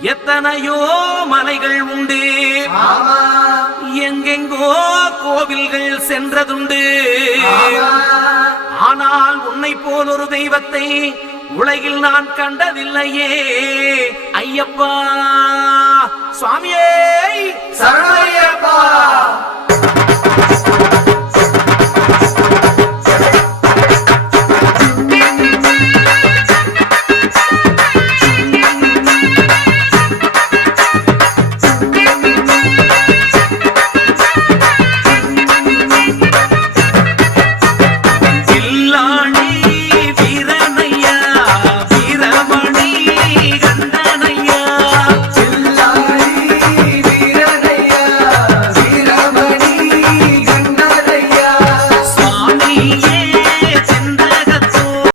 எத்தனையோ மலைகள் உண்டு, எங்கெங்கோ கோவில்கள் சென்றதுண்டு. ஆனால் உன்னை போல் ஒரு தெய்வத்தை உலகில் நான் கண்டதில்லையே ஐயப்பா. சுவாமியே சரணமையப்பா.